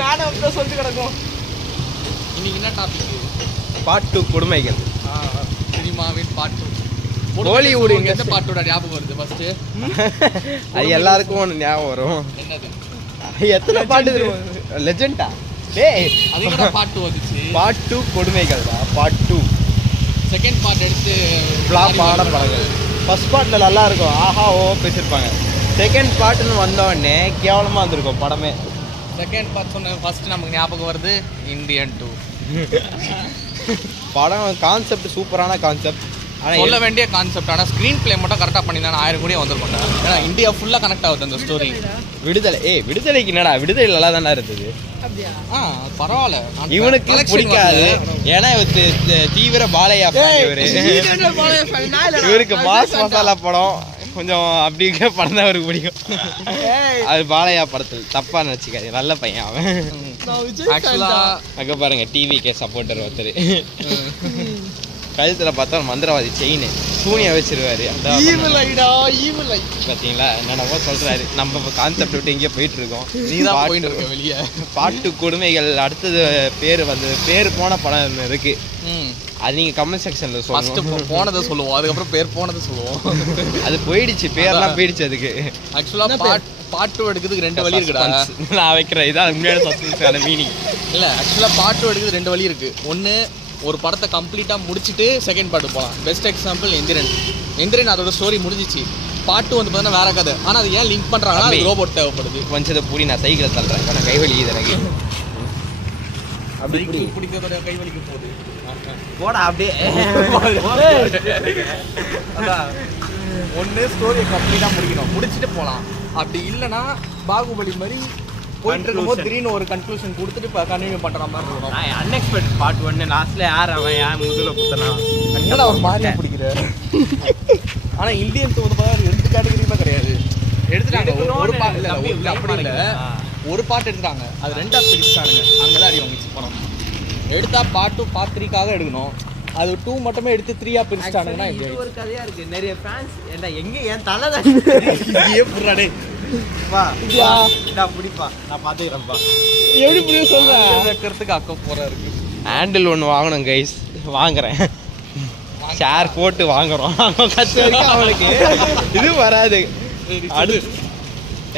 நானும் அப்படிதான் சொல்லிட்டு கிடக்கும். இன்னைக்கு என்ன டாபிக்? பார்ட் 2 கொடுமைகள். சினிமாவின் பார்ட் 2. ஹாலிவுட் எந்த பார்ட்டோட ஞாபகம் வருது ஃபர்ஸ்ட்? அது எல்லாருக்கும் ஒன்று ஞாபகம் வரும். என்னது? எத்தனை பாட்டு லெஜெண்டா? டேய் அதுக்கு பார்ட் 2 வந்துச்சு. பார்ட் 2 கொடுமைகள் தான். பார்ட் 2 செகண்ட் பார்ட் எடுத்து ஃப்ளாப் ஆன படங்கள். ஃபர்ஸ்ட் பார்ட்டில் நல்லா இருக்கும், ஆஹா ஓ பேசியிருப்பாங்க. செகண்ட் பார்ட்டுன்னு வந்தோடனே கேவலமாக இருந்திருக்கும் படமே. செகண்ட் பார்ட் சொன்ன ஃபர்ஸ்ட் நமக்கு ஞாபகம் வருது இந்தியன் 2. படம் கான்செப்ட் சூப்பரான கான்செப்ட், ஆனால் சொல்ல வேண்டிய கான்செப்ட். ஆனால் ஸ்க்ரீன் பிளே மட்டும் கரெக்டாக பண்ணியிருந்தா 1000 கோடி வந்திருக்கோண்டா. ஏன்னா இந்தியா ஃபுல்லாக கனெக்ட் ஆகுது அந்த ஸ்டோரி. விடுதலை விடுதலைக்கு என்னடா, விடுதலை நல்லா தானே இருந்தது. பரவாயில்ல, இவனுக்கு பிடிக்காது ஏன்னா தீவிர பாலையா இவருக்கு மாஸ் மசாலா படம் கொஞ்சம் அப்படி படம் தான் அவருக்கு பிடிக்கும். அது பாலையா படத்தில் தப்பா நினைச்சுக்காது, நல்ல பையன் அவன். அங்க பாருங்க டிவிக்கே சப்போர்ட்டர் ஒருத்தர் கழுத்துல பார்த்தா மந்திரவாதி செயின் சூனியா வச்சிருவாரு. பாத்தீங்களா என்னென்னவோ சொல்றாரு. நம்ம கான்செப்ட் விட்டு எங்கேயோ போயிட்டு இருக்கோம். வெளியே பாட்டு கொடுமைகள். அடுத்தது பேர் போன படம் இருக்கு, அது நீங்க கமெண்ட் செக்ஷன்ல சொல்லுங்க. போனதை சொல்லுவோம், அதுக்கப்புறம் பேர் போனதை சொல்லுவோம். அது போயிடுச்சு, பேர்லாம் போயிடுச்சு. அதுக்கு ஆக்சுவலா பார்ட் 2 எடுக்கிறதுக்கு 2 வழி இருக்குடா. நான் வைக்கிறேன், இதான் உண்மையான சஸ்பென்ஸான மீனிங். இல்ல ஆக்சுவலா பார்ட் 2 எடுக்கிறதுக்கு 2 வழி இருக்கு. ஒன்று, ஒரு படத்தை கம்ப்ளீட்டாக முடிச்சுட்டு செகண்ட் பார்ட்டு போகலாம். Best example Enthiran. அதோட ஸ்டோரி முடிஞ்சிச்சு. பார்ட் 2 வந்து பார்த்தீங்கன்னா வேற கதை. ஆனால் அது ஏன் லிங்க் பண்ணுறாங்கன்னா அது ரோபோட் தேவைப்படுது. கொஞ்சத்தை பூரி நான் சைக்கிளை தள்ளுறேன், நான் கைவலி எனக்கு அப்படி பிடிக்கிறதோட கைவலிக்கு போகுது. போடா அப்படியே. அதான் ஒன்று ஸ்டோரியை கம்ப்ளீட்டாக முடிக்கணும், முடிச்சுட்டு போகலாம். அப்படி இல்லைன்னா பாகுபலி மாதிரி போயிட்டு இருக்கும்போது திடீர்னு ஒரு கன்க்ளூஷன் கொடுத்துட்டு இப்போ கண்டினியூ பண்ணுற மாதிரி இருக்கணும். அன்எக்ஸ்பெக்டட் பார்ட் 1 லாஸ்ட்ல யார் அவன் யார் முதல்ல குத்தனா என்னடா அவன் மாதிரியா பிடிக்கிற. ஆனால் இந்தியன் வந்து பார்த்தா 2 கேட்டகரியுமே கிடையாது எடுத்துட்டாங்க. ஒரு பாட்டு எடுத்துட்டாங்க, அது 2ஆக பிரிச்சுட்டானுங்க. அங்கே தான் அடி வாங்கிச்சு படம். எடுத்தா பார்ட் 2 பார்ட் 3க்காக எடுக்கணும், அது 2 மட்டுமே எடுத்து 3ஆக பிரிச்சுட்டானுங்கன்னா ஒரு கதையா இருக்கு. நிறைய ஃபேன்ஸ் என்ன எங்க என் தலை தான் புறாடே வா நான் பிடிப்பா, நான் பார்த்துக்கிறேன்ப்பா. எப்படி புரிய சொல்கிறேன் வைக்கிறதுக்கு அக்க போகிறா இருக்கு. ஹேண்டில் ஒன்று வாங்கணும் கைஸ், வாங்குறேன். ஷேர் போட்டு வாங்குறோம். கஷ்ட வரைக்கும் அவனுக்கு இது வராது. அடுத்து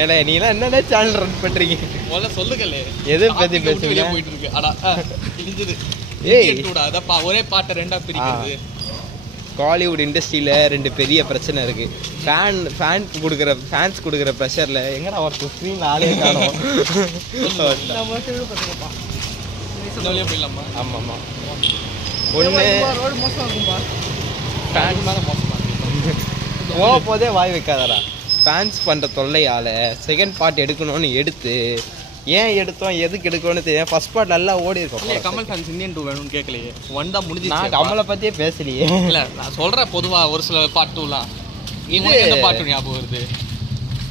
ஏன்னா நீலாம் என்னென்ன சேனல் ரன் பண்ணுறீங்க முதல்ல சொல்லுங்களே, எதை பற்றி பேசுவீங்க? போயிட்டு இருக்கு. அடா இழுந்துது. அதான் ஒரே பாட்டை 2ஆக பிரிக்கிறது. காலிவுட் இண்டஸ்ட்ரியில் 2 பெரிய பிரச்சனை இருக்குது. ஃபேன்ஸ் கொடுக்குற ப்ரெஷரில் எங்கடா ஒரு ஸ்க்ரீன் ஆளே காணும். போயிடலாமா? ஆமாம் ஆமாம். ஒன்று ஃபேன் மேலே போக போதே வாய் வைக்காதடா. ஃபேன்ஸ் பண்ணுற தொல்லையால் செகண்ட் பார்ட் எடுக்கணும்னு எடுத்து ஏன் எடுத்தோம் எதுக்கு எடுக்கணும்னு தெரியும். ஃபர்ஸ்ட் பார்ட் நல்லா ஓடி இருக்கும். கமல் ஃபேன்ஸ் இந்தியன் 2 வேணும்னு கேட்கலையே, 1 தான் முடிஞ்சிச்சு. நான் கமலை பற்றியே பேசலையே. இல்லை நான் சொல்கிறேன் பொதுவாக ஒரு சில பார்ட் 2லாம். இது எந்த பார்ட் 2 ஞாபகம் வருது?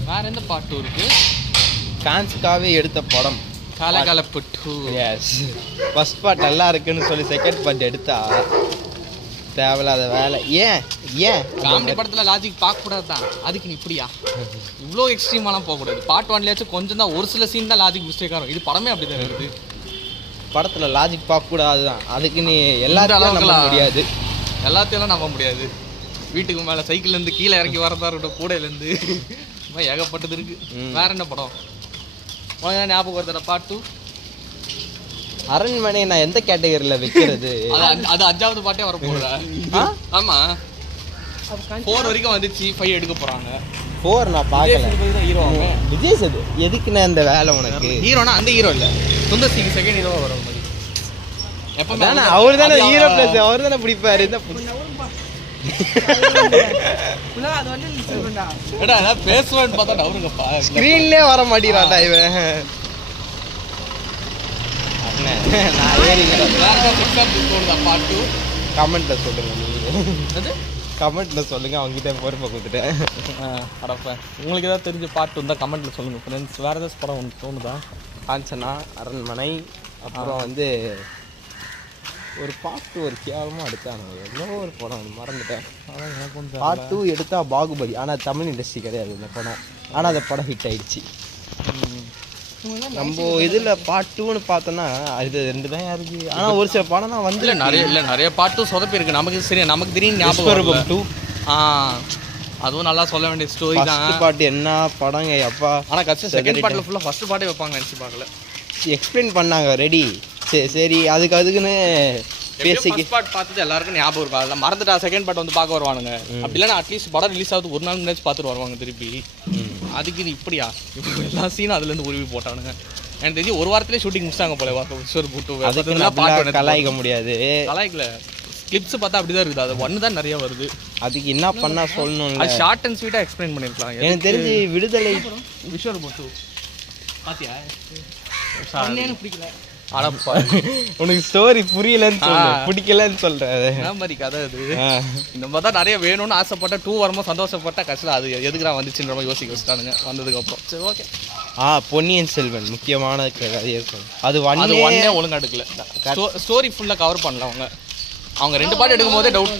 வேறு எந்த பார்ட் 2 இருக்குது? ஃபேன்ஸுக்காகவே எடுத்த படம் காலகாலப்பு 2. எஸ், ஃபர்ஸ்ட் பார்ட் நல்லா இருக்குன்னு சொல்லி செகண்ட் பார்ட் எடுத்தா தேவையில்லாத வேலை. ஏன் காமெடி படத்தில் லாஜிக் பார்க்கக்கூடாது தான், அதுக்கு நீ இப்படியா இவ்வளோ எக்ஸ்ட்ரீமாலாம் போகக்கூடாது. பார்ட் 1லேயாச்சும் கொஞ்சம் தான், ஒரு சில சீன் தான் லாஜிக் மிஸ்டேக்காக இருக்கும். இது படமே அப்படி தான் இருக்குது. படத்தில் லாஜிக் பார்க்கக்கூடாது தான், அதுக்கு நீ எல்லாத்தையும் நம்ப முடியாது. எல்லாத்தையும் நம்ப முடியாது. வீட்டுக்கு மேலே சைக்கிள்லேருந்து கீழே இறங்கி வரதா இருக்கட்டும், கூடையிலேருந்து ஏகப்பட்டது இருக்குது. வேற என்ன படம் உனக்கு ஞாபகம் வருதுடா? பார்ட் 2 அரண்மனை நான் எந்த கேட்டகரியில் வைக்கிறது? அது 5வது பாட்டே வர போகுதா? ஆமாம், 4 வரைக்கும் வந்துச்சு, 5 எடுக்க போகிறாங்க. 4 நான் பார்க்கல. ஹீரோ விஜய் சேது எதுக்குண்ணே அந்த வேலை உனக்கு? ஹீரோனா அந்த ஹீரோ இல்லை, சுந்தர் சிங் செகண்ட் ஹீரோவாக வர மாதிரி. எப்போ அவர் தானே ஹீரோ ப்ளஸ், அவர் தானே பிடிப்பாரு. இந்த பேசுவான்னு பார்த்தா அவருங்கப்பா ஸ்க்ரீன்லேயே வர மாட்டேங்கிறான்டா இவன். பார்ட் 2 கமெண்ட்ல சொல்லுங்க, நீங்க கமெண்ட்ல சொல்லுங்க, அவங்ககிட்ட பொறுப்பை கொடுத்துட்டேன். அடப்பா உங்களுக்கு ஏதாவது தெரிஞ்ச பார்ட் 2 தான் கமெண்ட்ல சொல்லுங்க ஃப்ரெண்ட்ஸ். வேற ஏதாவது படம் உங்களுக்கு தோணுதா? காஞ்சனா, அரண்மனை, அப்புறம் ஒரு பார்ட் 2 ஒரு கேவலமாக எடுத்தானுங்க. எவ்வளோ ஒரு படம் மறந்துட்டேன். பார்ட் 2 எடுத்தா பாகுபலி, ஆனால் தமிழ் இண்டஸ்ட்ரி கிடையாது இந்த படம். ஆனால் அந்த படம் ஹிட் ஆயிடுச்சு. நம்ம இதுல பார்ட் 2ன்னு பார்த்தோன்னா இது 2 தான் இருக்கு. ஆனா ஒரு சில படம் தான் வந்து நிறைய பாட்டும் சொதப்பி இருக்கு. நமக்கு சரி நமக்கு திடீர்னு ஞாபகம் 2 அதுவும் நல்லா சொல்ல வேண்டிய ஸ்டோரி தான். ஃபர்ஸ்ட் பார்ட் என்ன படங்க அப்பா. ஆனா கஷ்டம் செகண்ட் பார்ட்ல ஃபுல்லா ஃபர்ஸ்ட் பார்ட்டே வைப்பாங்க நினைச்சு பார்க்கல. எக்ஸ்பிளைன் பண்ணாங்க ரெடி சரி அதுக்குன்னு பேசிக்கு பார்ட் பார்த்தது எல்லாருக்கும் ஞாபகம் இருக்கும். அதெல்லாம் மறந்துட்டா செகண்ட் பார்ட் வந்து பார்க்க வருவானுங்க. அப்படி இல்லைன்னா அட்லீஸ்ட் படம் ரிலீஸ் ஆகுது ஒரு நாள் முன்னாடி பார்த்துட்டு வருவாங்க திருப்பி. அதுக்கு இது இப்படியா இப்போ எல்லா சீனும் அதுலேருந்து உருவி போட்டானுங்க. எனக்கு தெரிஞ்சு ஒரு வாரத்திலே ஷூட்டிங் முடிச்சாங்க போல. அதுக்கு கலாய்க்க முடியாது. கலாய்க்கல கிளிப்ஸ் பார்த்தா அப்படிதான் இருக்குது. அது ஒன்று தான் நிறைய வருது. அதுக்கு என்ன பண்ணா சொல்லணும். அது ஷார்ட் அண்ட் ஸ்வீட்டாக எக்ஸ்பிளைன் பண்ணியிருக்கலாம். எனக்கு தெரிஞ்சு விடுதலை விஷுவல் போட்டு பார்த்தியா பிடிக்கல. உனக்கு ஸ்டோரி புரியலன்னு பிடிக்கலன்னு சொல்ற மாதிரி கதை அது. இந்த மாதிரி தான் நிறைய வேணும்னு ஆசைப்பட்ட 2 வரும்போது சந்தோஷப்பட்ட கஷ்டம் அது எதுக்குறா வந்துச்சுன்ற மாதிரி யோசிக்க வச்சுட்டானுங்க வந்ததுக்கு அப்புறம். சரி ஓகே. பொன்னியின் செல்வன் முக்கியமான கதையே இருக்கும். அது ஒன்னே ஒழுங்கா எடுக்கல. ஸ்டோரி ஃபுல்லா கவர் பண்ணல அவங்க 2 பாட்டு எடுக்கும் போதே டவுட்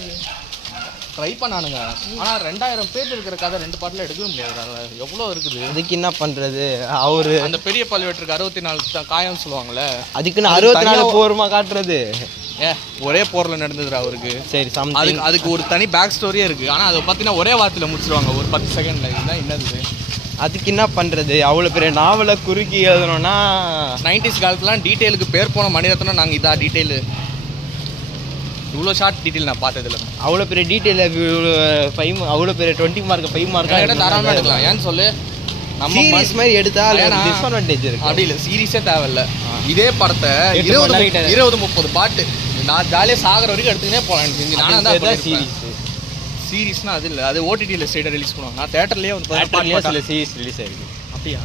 ட்ரை பண்ணானுங்க. ஆனால் 2000 பேர் இருக்கிற கதை 2 பாட்டில் எடுக்கவே முடியாது. எவ்வளோ இருக்குது. அதுக்கு என்ன பண்ணுறது. அவரு அந்த பெரிய பல்வேற்றுக்கு 64 காயம் சொல்லுவாங்கள்ல, அதுக்குன்னு 64 போருமா காட்டுறது. ஒரே போரில் நடந்ததுடா அவருக்கு. சரி அதுக்கு ஒரு தனி பேக் ஸ்டோரியே இருக்குது. ஆனால் அதை பார்த்தீங்கன்னா ஒரே வாரத்தில் முடிச்சிருவாங்க ஒரு 10 செகண்டில். இதுதான் என்னது. அதுக்கு என்ன பண்ணுறது. அவ்வளோ பெரிய நாவலை குறுக்கி எழுதணும்னா 90s காலத்துலாம் டீட்டெயிலுக்கு பேர் போன மணிரத்னம் நாங்கள் இதா டீட்டெயிலு இவ்வளோ ஷார்ட் டீட்டெயில் நான் பார்த்ததில்ல. அவ்வளோ பெரிய டீட்டெயில் 5 அவ்வளோ பெரிய 20 மார்க் 5 மார்க் தாராளமாக எடுக்கலாம். ஏன்னு சொல்லு நம்ம சீரிஸ் மாதிரி எடுத்தால் டிஸ்அட்வான்டேஜ் இருக்குது. அப்படி இல்லை சீரிஸே தேவையில்லை. இதே படத்தை 20-30 பாட்டு நான் ஜாலியாக சாகிற வரைக்கும் எடுத்துக்கினே போகலாம். எனக்கு தெரிஞ்சு நானும் தான் சீரிஸ்னால் அது இல்லை. அது ஓடிடியில் ஸ்ட்ரெயிட்டாக ரிலீஸ் பண்ணுவாங்க. நான் தேட்டர்லேயே வந்து சில சீரிஸ் ரிலீஸ் ஆகிருக்கு. அப்படியா?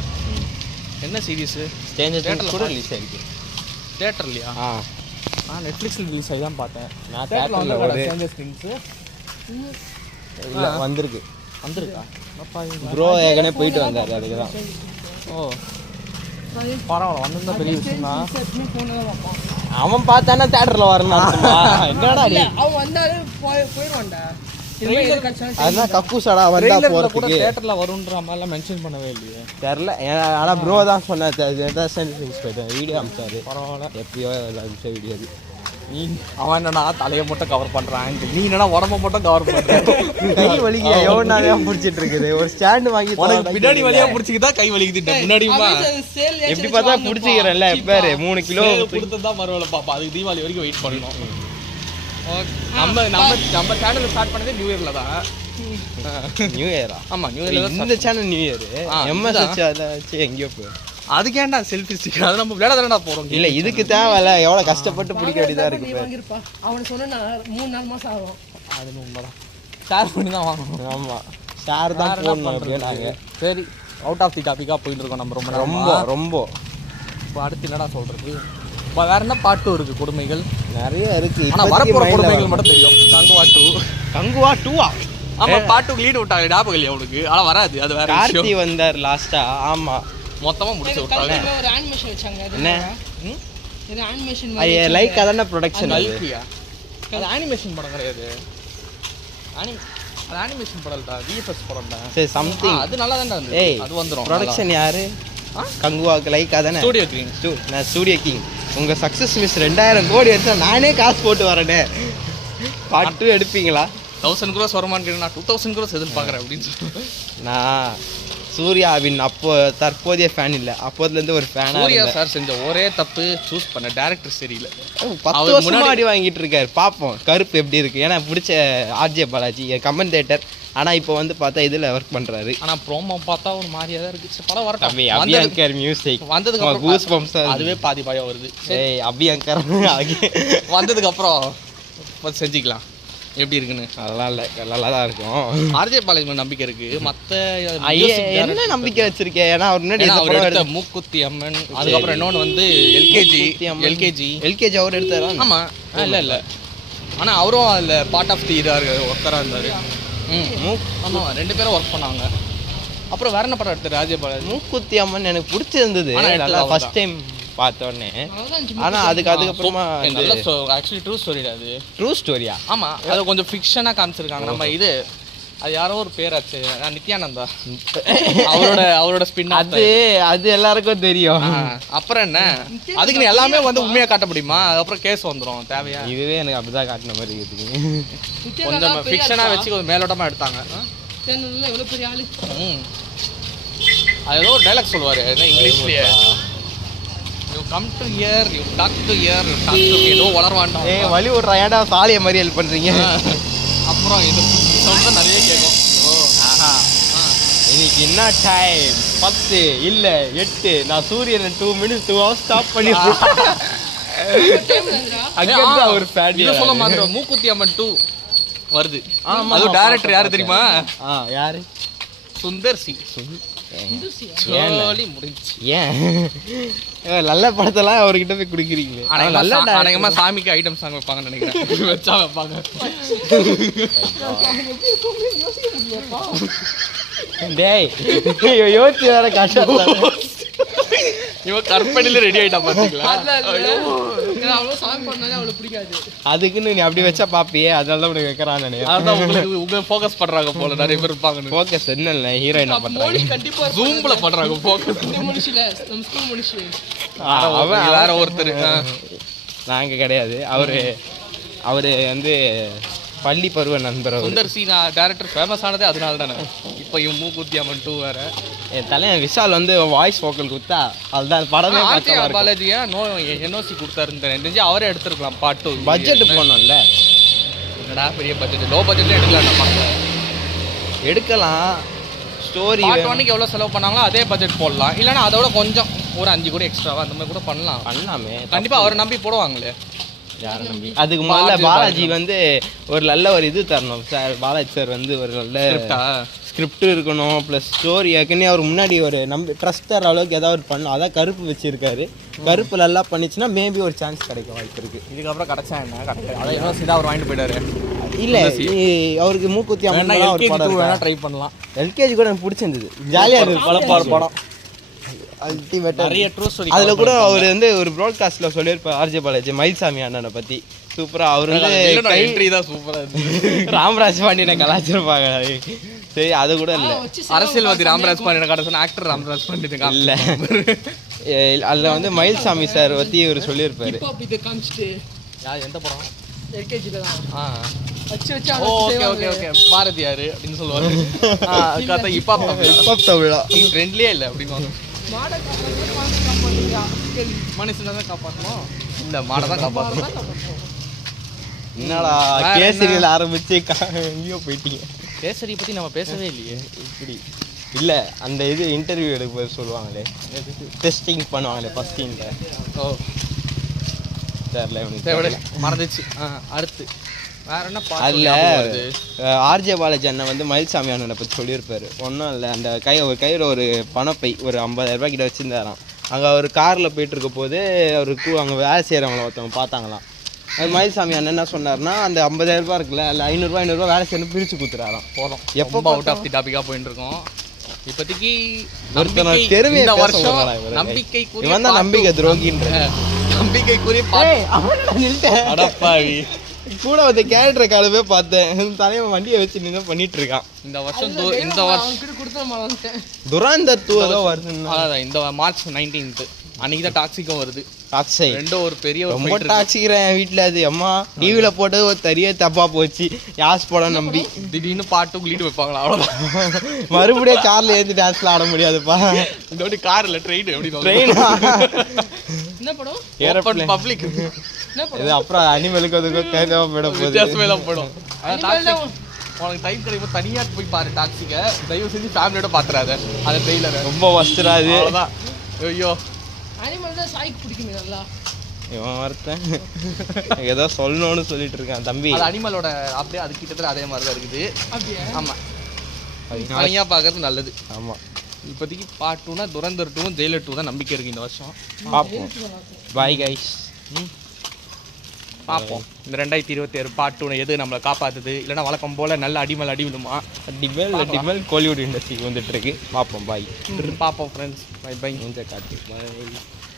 என்ன சீரிஸு? தேட்டரில் கூட ரிலீஸ் ஆகிருக்கு. தேட்டர்லையா? நெட்ஃப்ளிக்ஸில் ரிலீஸ் ஆகி தான் பார்த்தேன். நான் தேட்டரில் இல்லை வந்திருக்கா ப்ரோ ஏற்கனவே போயிட்டு வந்தார். அதுக்கு தான். ஓ பரவாயில்ல வந்திருந்தா பெரிய விஷயம் தான். அவன் பார்த்தானே தேட்டரில் வரணும். என்னடா அவன் வந்தாலும் போயிடுவான்டா. அதுதான் கக்கூசாடா வந்தா போகிறதுக்கு தேட்டரில் வருன்ற மாதிரிலாம் மென்ஷன் பண்ணவே இல்லையே. தெரில. ஆனால் ப்ரோ தான் சொன்னார். வீடியோ அமிச்சாரு. பரவாயில்ல எப்பயோ அமிச்ச வீடியோ அது. நீ அவன் என்னன்னா தலையை மட்டும் கவர் பண்ணுறான். நீ என்னன்னா உடம்ப மட்டும் கவர் பண்ணுறேன். கை வலிக்கு எவ்வளோ நாளையா பிடிச்சிட்டு இருக்குது. ஒரு ஸ்டாண்டு வாங்கி பின்னாடி வழியாக பிடிச்சிக்கிட்டா கை வலிக்குது. முன்னாடியுமா எப்படி பார்த்தா பிடிச்சிக்கிறேன்ல. பேர் 3 கிலோ கொடுத்து தான் பரவாயில்ல பாப்பா. அதுக்கு தீபாவளி வரைக்கும் வெயிட் பண்ணணும். நம்ம சேனல் ஸ்டார்ட் பண்ணதே நியூ இயர்ல தான். நியூ இயரா? ஆமா நியூ இயர்ல இந்த சேனல் நியூ இயர் எம்எஸ் வச்சு எங்கேயோ போய் அதுக்கு ஏன்டா செல்ஃபி ஸ்டிக் அது நம்ம விளையாட தானடா போறோம். இல்ல இதுக்கு தேவையில்ல. எவ்வளவு கஷ்டப்பட்டு பிடிக்க வேண்டியதா இருக்கு. அவனை சொன்னா 3-4 மாசம் ஆகும். அது உண்மைதான். ஷேர் பண்ணி தான் வாங்கணும். ஆமா ஷேர் தான் போடணும். நாங்க சரி அவுட் ஆஃப் தி டாபிக்கா போயிட்டு இருக்கோம் நம்ம. ரொம்ப இப்போ அடுத்து என்னடா சொல்றது. வேற என்ன பாட்டும் இருக்கு. கொடுமைகள் நிறைய இருக்கு. ஆனா வரப்போற கொடுமைகள் மட்டும் தெரியும். கங்குவா 2 ஆமா பாட்டுக்கு லீட் விட்டாங்க. ஞாபகம் இல்லையா அவனுக்கு? ஆனா வராது. அது வேற கார்த்தி வந்தார் லாஸ்டா. ஆமா மொத்தமா முடிச்சு விட்டாங்க. ஒரு அனிமேஷன் வச்சாங்க. என்ன இது அனிமேஷன் மாதிரி லைக் அதான ப்ரொடக்ஷன். அது அனிமேஷன் படம் கிடையாது. அது அனிமேஷன் படம் இல்லடா. விஎஃப்எக்ஸ் படம் தான். சரி சம்திங் அது நல்லா தான் இருந்துச்சு. அது வந்துரும். ப்ரொடக்ஷன் யாரு? கங்குவாக்கு லைக் அதானே. Studio king. நான் ஸ்டுடியோ கிங். உங்க சக்சஸ் மிஸ் 2000 கோடி எடுத்தா நானே காசு போட்டு வரேனே. பார்ட் 2 எடுப்பீங்களா? 1000 crores வருமான்னு கேட்டா நான் 2000 crores எதிர்பார்க்குறேன் அப்படின்னு சொல்லிட்டு. நான் சூர்யாவின் தற்போதைய ஃபேன் இல்லை. அப்போதுலேருந்து ஒரு ஃபேன். சூர்யா சார் செஞ்ச ஒரே தப்பு சூஸ் பண்ண டேரக்டர் சரியில்லை. 10 வருஷமா அடி வாங்கிட்டு இருக்காரு. பார்ப்போம் கருப்பு எப்படி இருக்கு. ஏன்னா பிடிச்ச ஆர்ஜே பாலாஜி கமெண்ட் தேட்டர். ஆனால் இப்போ வந்து பார்த்தா இதில் ஒர்க் பண்ணுறாரு. ஆனால் ப்ரோமோ பார்த்தா ஒரு மாதிரியாக தான் இருக்குது. படம் வரட்டும். அபியங்கர் மியூசிக் வந்ததுக்கு கூஸ் பம்ப்ஸ் அதுவே பாதி பயம் வருது. ஏய் அபியங்கர் வந்ததுக்கு அப்புறம் செஞ்சுக்கலாம் எப்படி இருக்குன்னு. அதெல்லாம் இல்லை நல்லா தான் இருக்கும். ஆர்ஜே பாலாஜி நம்பிக்கை இருக்கு. மற்ற என்ன நம்பிக்கை வச்சிருக்கேன். ஏன்னா அவர் முன்னாடி மூக்குத்தி அம்மன், அதுக்கப்புறம் இன்னொன்று வந்து எல்கேஜி அவர் எடுத்தாரா? ஆமாம் இல்லை ஆனால் அவரும் அதில் பார்ட் ஆஃப் தி இதாக ஒர்க்கராக இருந்தார். ஆமாம் 2 பேரும் ஒர்க் பண்ணாங்க. அப்புறம் வேற என்ன படம் எடுத்தார் ராஜே பாலாஜி? மூக்குத்தி அம்மன் எனக்கு பிடிச்சிருந்தது. நல்லா ஃபர்ஸ்ட் டைம் பார்த்தோன்னே. ஆனால் அதுக்கப்புறமா ஆக்சுவலி ட்ரூ ஸ்டோரி. அது ட்ரூ ஸ்டோரியா? ஆமாம் அது கொஞ்சம் ஃபிக்ஷனாக காமிச்சிருக்காங்க. நம்ம இது அது யாரோ ஒரு பேராச்சு நித்யானந்தா அவரோட ஸ்பின் அது எல்லாருக்கும் தெரியும். அப்புறம் என்ன அதுக்கு நீ எல்லாமே வந்து உண்மையா காட்ட முடியுமா? அதுக்கப்புறம் கேஸ் வந்துடும் தேவையா? இதுவே எனக்கு அப்படிதான் காட்டின மாதிரி இருக்குது. கொஞ்சம் ஃபிக்ஷனா வச்சு கொஞ்சம் மேலோட்டமா எடுத்தாங்க. எவ்வளவு பெரிய ஆளு. அது ஏதோ ஒரு டைலாக் சொல்லுவாரு இங்கிலீஷ்லயே, you come to here you talk to here you talk to ஏதோ வளர்வான்டா. வழி விட்றா ஏன்டா சாலியை மாதிரி ஹெல்ப் பண்றீங்க. அப்புறம் இது சவுண்ட் நிறைய கேட்கும். இன்னைக்கு என்ன டைம் 10 இல்ல 8 நான் சூரியனை 2 minutes 2 hours ஸ்டாப் பண்ணிடுறேன். அங்க ஒரு ஃபேன் இத சொல்ல மாட்டோம். மூக்குத்தி அம்மன் 2 வருது. அது டைரக்டர் யாரு தெரியுமா? யாரு? சுந்தர் சி. ஏன் நல்ல படத்தெல்லாம் அவர்கிட்ட போய் குடுக்குறீங்க? அநேகமா சாமிக்கு ஐட்டம் சாங் வைப்பாங்கன்னு நினைக்கிறேன். வச்சா வைப்பாங்க. டேய் யோசிச்சு வேற கஷ்டம். இவன் கற்பனையில ரெடி ஆயிட்டா பாத்தீங்களா? அதுக்குன்னு நீ அப்படி வச்சா பாப்பியே, அதனால தான் உனக்கு வைக்கிறான். அதான் உங்களுக்கு ஃபோக்கஸ் பண்றாங்க போல நிறைய பேர் இருப்பாங்க. ஃபோக்கஸ் என்ன இல்ல ஹீரோயின் பண்றாங்க, கண்டிப்பா ஜூம்ல பண்றாங்க ஃபோக்கஸ். மனுஷில நம்ம ஸ்கூல் மனுஷி அவன் வேற ஒருத்தர். நாங்க கிடையாது. அவரு வந்து பள்ளி பருவ நண்பர். சுந்தர் சி டைரக்டர் ஃபேமஸ் ஆனதே அதனால தானே. இப்போ இவன் மூக்குத்தி அம்மன் 2 வேற. என் தலைவன் விஷால் வந்து வாய்ஸ் வோக்கல் கொடுத்தா அதுதான் படமே. பாலாஜியா என்ஓசி கொடுத்தாருன்னு தெரிஞ்சு அவரே எடுத்துருக்கலாம். Part 2 budget போனோம்ல. என்னடா பெரிய பட்ஜெட், லோ பட்ஜெட்ல எடுக்கலாம். எடுக்கலாம். ஸ்டோரி பார்ட் 1க்கு எவ்வளோ செலவு பண்ணாங்களோ அதே பட்ஜெட் போடலாம். இல்லைன்னா அதோட கொஞ்சம் ஒரு 5 கூட எக்ஸ்ட்ராவா அந்த மாதிரி கூட பண்ணலாமே. கண்டிப்பாக அவரை நம்பி போடுவாங்களே. அதுக்கு முதல்ல பாலாஜி வந்து ஒரு நல்ல ஒரு இது தரணும் சார். பாலாஜி சார் வந்து ஒரு நல்ல ஸ்கிரிப்ட் இருக்கணும், ப்ளஸ் ஸ்டோரி. ஏற்கனவே அவர் முன்னாடி ஒரு ட்ரஸ்ட் தர அளவுக்கு ஏதாவது பண்ணணும். அதான் கருப்பு வச்சிருக்காரு. கருப்பு நல்லா பண்ணிச்சுன்னா மேபி ஒரு சான்ஸ் கிடைக்க வாய்ப்பு இருக்கு. இதுக்கப்புறம் கிடைச்சா என்ன கிடைக்காது. அதை எவ்வளோ சீதா அவர் வாங்கிட்டு போயிட்டாரு. இல்லை அவருக்கு மூக்குத்தி அம்மன் ட்ரை பண்ணலாம். எல்கேஜி கூட எனக்கு பிடிச்சிருந்தது, ஜாலியாக இருந்தது படம். நிறைய ட்ரூ ஸ்டோரி. அதுல கூட அவர் வந்து ஒரு ப்ராட்காஸ்ட்ல சொல்லியிருப்பார் ஆர்ஜே பாலாஜி மயில்சாமி அண்ணனை பத்தி. சூப்பரா அவர் வந்து சூப்பரா ராமராஜ் பாண்டியனை கலாச்சிருப்பாங்க. சரி அது கூட இல்ல, அரசியல்வாதி ராமராஜ் பாண்டியனை கடைசி ஆக்டர் ராமராஜ் பாண்டியன் இல்ல. அதுல வந்து மயில்சாமி சார் பத்தி இவர் சொல்லியிருப்பாரு. எந்த படம்? எல்கேஜில தான். பாரதியாரு அப்படின்னு சொல்லுவாரு. இப்ப தமிழா ட்ரெண்ட்லயே இல்ல அப்படின்னு மனுஷன் தான் காப்பாற்றணும். இந்த மாடை தான் காப்பாற்றணும். என்னடா கேசரியில் ஆரம்பிச்சு எங்கேயோ போயிட்டீங்க. கேசரி பத்தி நம்ம பேசவே இல்லையே. இப்படி இல்ல அந்த இது இன்டர்வியூ எடுக்கும்போது சொல்லுவாங்களே, டெஸ்டிங் பண்ணுவாங்களே ஃபர்ஸ்ட் இந்த. ஓ தெரியல மறந்துச்சு. அடுத்து வேற என்ன? அதில் ஆர்ஜே பாலாஜி அண்ணன் வந்து மயில்சாமி அண்ணனை பற்றி சொல்லியிருப்பாரு. ஒன்றும் இல்லை, அந்த ஒரு கையில் ஒரு பணப்பை ஒரு 50,000 ரூபாய் கிட்ட வச்சுருந்தாராம். அங்கே அவர் காரில் போயிட்டு இருக்க போது அவருக்கு அங்கே வேலை செய்கிறவங்கள ஒருத்தவங்க பார்த்தாங்களாம். அது மயில்சாமி அண்ணன் என்ன சொன்னார்னா, அந்த 50,000 ரூபாய் இருக்குல்ல, அதில் 500 வேலை செய்யணும் பிரித்து கொடுத்துறாராம். போதும். எப்போ அவுட் ஆஃப் தி டாபிக்காக போயிட்டு இருக்கோம் இப்போதைக்கு. தெருவே இந்த வருஷம் நம்பிக்கை நம்பிக்கை துரோகின்ற நம்பிக்கைக்குரிய அடப்பாவி கூட வந்து கேரக்டர் காலவே பார்த்தேன். தலைவன் வண்டியை வச்சு நின்று பண்ணிட்டு இருக்கான். இந்த வருஷம் துராந்தர் 2 ஏதோ வருது. இந்த மார்ச் 19th அன்னைக்கு தான் டாக்ஸிக்கும் வருது. டாக்ஸை ரெண்டும் ஒரு பெரிய ரொம்ப டாக்ஸிக்கிறேன் வீட்டில். அது அம்மா டிவியில் போட்டது ஒரு தெரிய தப்பா போச்சு. யாஸ் படம் நம்பி திடீர்னு பாட்டு லீடு வைப்பாங்களா, அவ்வளோதான். மறுபடியும் கார்ல ஏற்றி டான்ஸ்ல ஆட முடியாதுப்பா. இந்த வாட்டி கார் இல்லை, ட்ரெயின். எப்படி ட்ரெயின் என்ன படம்? Aeroplane public. இது அப்புறம் அனிமலுக்கு அதுக்கும் தேவைப்பட போகுது, வித்தியாசமே தான் போயிடும். உனக்கு டைம் கிடைக்கும் தனியாக போய் பாரு டாக்ஸிக்கை. தயவு செஞ்சு ஃபேமிலியோட பார்த்துறாத. அந்த ட்ரெயிலர் ரொம்ப வஸ்துறாது. அவ்வளோதான். ஐயோ அனிமல் தான் சாய்க்கு பிடிக்குமே நல்லா. இவன் ஒருத்தன் ஏதோ சொல்லணும்னு சொல்லிட்டு இருக்கான் தம்பி. அது அனிமலோட அப்படியே அது கிட்டத்தட்ட அதே மாதிரி தான் இருக்குது. ஆமாம், தனியாக பார்க்கறது நல்லது. ஆமாம். இப்போதைக்கு பார்ட் 2னா துரந்தர் 2 ஜெயிலர் 2 தான் நம்பிக்கை இருக்குது இந்த வருஷம். பார்ப்போம். Bye guys. பார்ப்போம் இந்த 2026 பார்ட் 2 எது நம்மளை காப்பாற்றுது, இல்லைன்னா வழக்கம் போல் நல்ல அடிமல் அடி விடுமா. டிமெல் கோலிவுட் இண்டஸ்ட்ரிக்கு வந்துட்டு இருக்கு. பார்ப்போம். பாய். பார்ப்போம் ஃப்ரெண்ட்ஸ். By by. காட்டு பாய்.